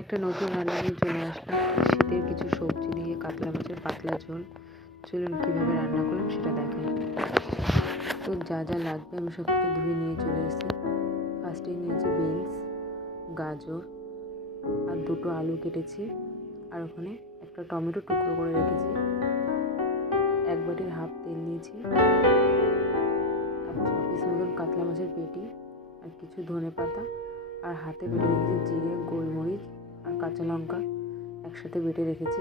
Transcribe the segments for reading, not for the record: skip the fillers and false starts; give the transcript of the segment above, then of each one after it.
একটা নতুন রান্না নিয়ে চলে আসলাম। শীতের কিছু সবজি দিয়ে কাতলা মাছের পাতলা ঝোল। চলুন কীভাবে রান্না করলাম সেটা দেখাই। তো যা যা লাগবে আমি সব কিছু ধুয়ে নিয়ে চলে এসেছি। ফার্স্টে নিয়েছি বিনস, গাজর আর দুটো আলু কেটেছি, আর ওখানে একটা টমেটো টুকরো করে রেখেছি। 1 বাটির হাফ তেল নিয়েছি, আর 6 পিস মতন কাতলা মাছের পেটি, আর কিছু ধনে পাতা, আর হাতে বেটে রেখেছি জিরে, গোলমরিচ আর কাঁচা লঙ্কা একসাথে বেটে রেখেছি।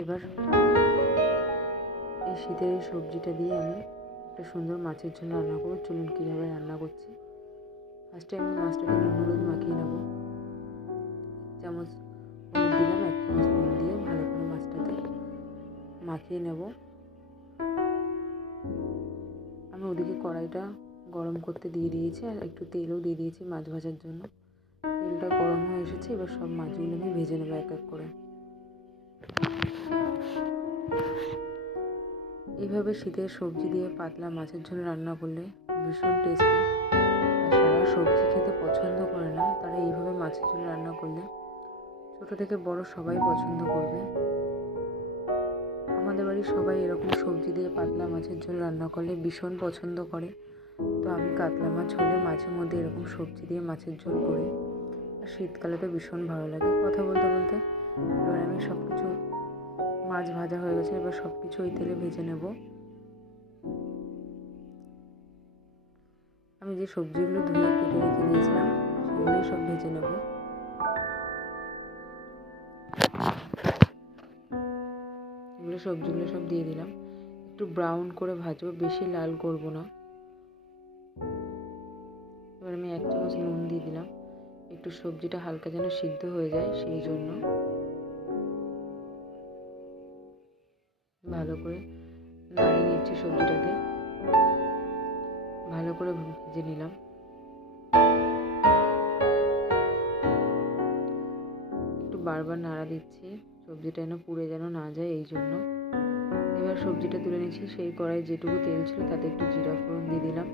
এবার এই শীতের এই সবজিটা দিয়ে আমি একটা সুন্দর মাছের ঝোল রান্না করবো। চলুন কীভাবে রান্না করছি। ফার্স্টে আমি মাছটাকে নুন হলুদ মাখিয়ে নেব। 1 চামচ হলুদ দিলাম, 1 চামচ নুন দিয়ে ভালো করে মাছটাতে মাখিয়ে নেব। আমি ওদিকে কড়াইটা গরম করতে দিয়ে দিয়েছি, আর একটু তেলও দিয়ে দিয়েছি মাছ ভাজার জন্য। তেলটা গরম হয়ে এসেছে, এবার সব মাছগুলো আমি ভেজে নেবো এক এক করে। এইভাবে শীতের সবজি দিয়ে পাতলা মাছের ঝোল রান্না করলে ভীষণ টেস্টি। আর যারা সবজি খেতে পছন্দ করে না, তারা এইভাবে মাছের ঝোল রান্না করলে ছোটো থেকে বড় সবাই পছন্দ করবে। আমাদের বাড়ির সবাই এরকম সবজি দিয়ে পাতলা মাছের ঝোল রান্না করলে ভীষণ পছন্দ করে। তো আমি কাতলা মাছ হলে মাঝে মধ্যে এরকম সবজি দিয়ে মাছের ঝোল করি। আর শীতকালে তো ভীষণ ভালো লাগে। কথা বলতে বলতে এবার আমি সব কিছু মাছ ভাজা হয়ে গেছে, এবার সব কিছু ওই তেলে ভেজে নেব। আমি যে সবজিগুলো ধুয়ে কেটে রেখে দিয়েছিলাম সেগুলোই সব ভেজে নেব। সবজিগুলো সব দিয়ে দিলাম, একটু ব্রাউন করে ভাজবো, বেশি লাল করব না। এবার আমি 1 চামচ নুন দিয়ে দিলাম, একটু সবজিটা হালকা যেন সিদ্ধ হয়ে যায় সেই জন্য। ভালো করে নাড়িয়ে নিচ্ছি সবজিটাকে, ভালো করে ভেজে নিলাম। একটু বারবার নাড়া দিচ্ছি, সবজিটা যেন পুড়ে যেন না যায় এই জন্য। এবার সবজিটা তুলে নিচ্ছি। সেই কড়াই যেটুকু তেল ছিল তাতে একটু জিরা ফোড়ন দিয়ে দিলাম।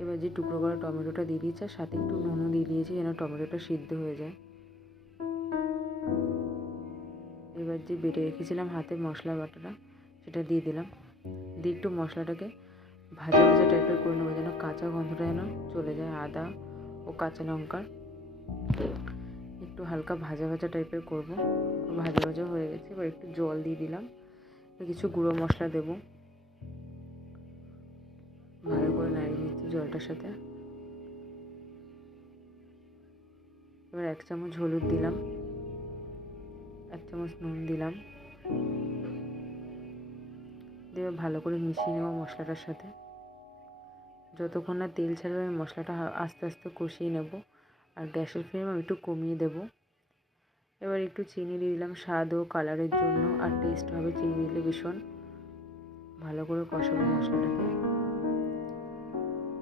এবার যে টুকরো করা টমেটোটা দিয়ে দিয়েছি, আর সাথে একটু নুনও দিয়ে দিয়েছি যেন টমেটোটা সিদ্ধ হয়ে যায়। এবার যে বেটে রেখেছিলাম হাতে মশলা বাটাটা সেটা দিয়ে দিলাম, দিয়ে একটু মশলাটাকে ভাজা ভাজা টাইপের করে নেবো, যেন কাঁচা গন্ধটা যেন চলে যায় আদা ও কাঁচা লঙ্কার। একটু হালকা ভাজা ভাজা টাইপের করবো। ভাজা ভাজা হয়ে গেছে, এবার একটু জল দিয়ে দিলাম, কিছু গুঁড়ো মশলা দেবো। ভালো করে নাড়িয়ে নিচ্ছি জলটার সাথে। এবার 1 চামচ হলুদ দিলাম, 1 চামচ নুন দিলাম, দিয়ে ভালো করে মিশিয়ে নেব মশলাটার সাথে। যতক্ষণ না তেল ছাড়বে আমি মশলাটা আস্তে আস্তে কষিয়ে নেব, আর গ্যাসের ফ্লেম আমি একটু কমিয়ে দেব। এবার একটু চিনি দিয়ে দিলাম স্বাদ ও কালারের জন্য, আর টেস্ট হবে চিনি দিলে ভীষণ। ভালো করে কষাবো মশলাটাকে,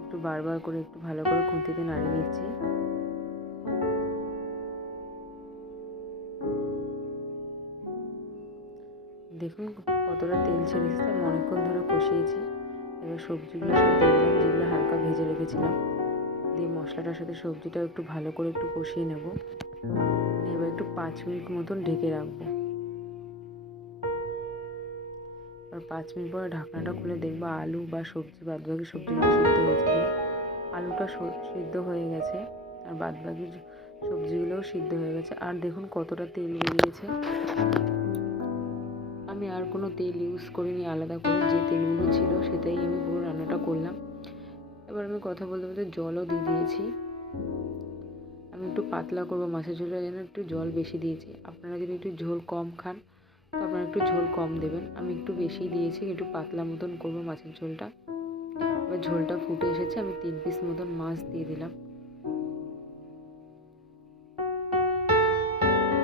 একটু বারবার করে একটু ভালো করে খুন্তিতে নাড়িয়ে নিচ্ছি। দেখুন কতটা তেল ছেড়ে এসেছে, আমি অনেকক্ষণ ধরে কষিয়েছি। এবার সবজিগুলো সব দিয়ে দিলাম, যেগুলো হালকা ভেজে রেখেছিলাম, দিয়ে মশলাটার সাথে সবজিটা একটু ভালো করে একটু কষিয়ে নেব। এবার একটু 5 মিনিট মতন ঢেকে রাখবো। আর 5 মিনিট পরে ঢাকনাটা খুলে দেখবো আলু বা সবজি বাদবাকি সবজিগুলো সিদ্ধ হয়েছে কিনা। আলুটা সিদ্ধ হয়ে গেছে, আর বাদবাকি সবজিগুলোও সিদ্ধ হয়ে গেছে। আর দেখুন কতটা তেল বেরিয়েছে। আমি আর কোনো তেল ইউজ করিনি আলাদা করে, যে তেলগুলো ছিল সেটাই আমি পুরো রান্নাটা করলাম। এবার আমি কথা বলতে বলতে জলও দিয়ে দিয়েছি। আমি একটু পাতলা করবো মাছের ঝোলের জন্য একটু জল বেশি দিয়েছি। আপনারা যদি একটু ঝোল কম খান তো আপনারা একটু ঝোল কম দেবেন। আমি একটু বেশি দিয়েছি, একটু পাতলা মতন করবো মাছের ঝোলটা। এবার ঝোলটা ফুটে এসেছে, আমি 3 পিস মতন মাছ দিয়ে দিলাম,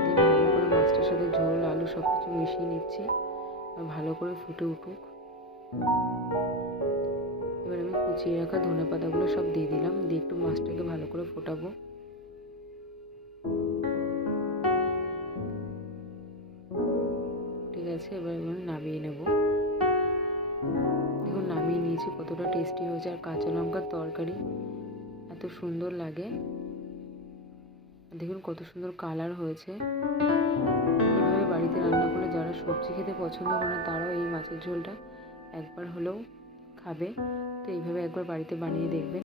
দিয়ে ভালো করে মাছটার সাথে ঝোল আলু সব কিছু মিশিয়ে নিচ্ছি। ভালো করে ফুটে উঠুক। এবার আমি কুচিয়ে রাখা ধনে পাতাগুলো সব দিয়ে দিলাম, দিয়ে একটু মাছটাকে ভালো করে ফোটাবো। ঠিক আছে, এবার নামিয়ে নেব। দেখুন নামিয়ে বলছি কতটা টেস্টি হয়েছে। আর কাঁচা লঙ্কার তরকারি এত সুন্দর লাগে, দেখুন কত সুন্দর কালার হয়েছে। এইভাবে বাড়িতে রান্না করলে যারা সবজি খেতে পছন্দ করে না তারাও এই মাছের ঝোলটা একবার হলেও খাবে। তো এইভাবে একবার বাড়িতে বানিয়ে দেখবেন।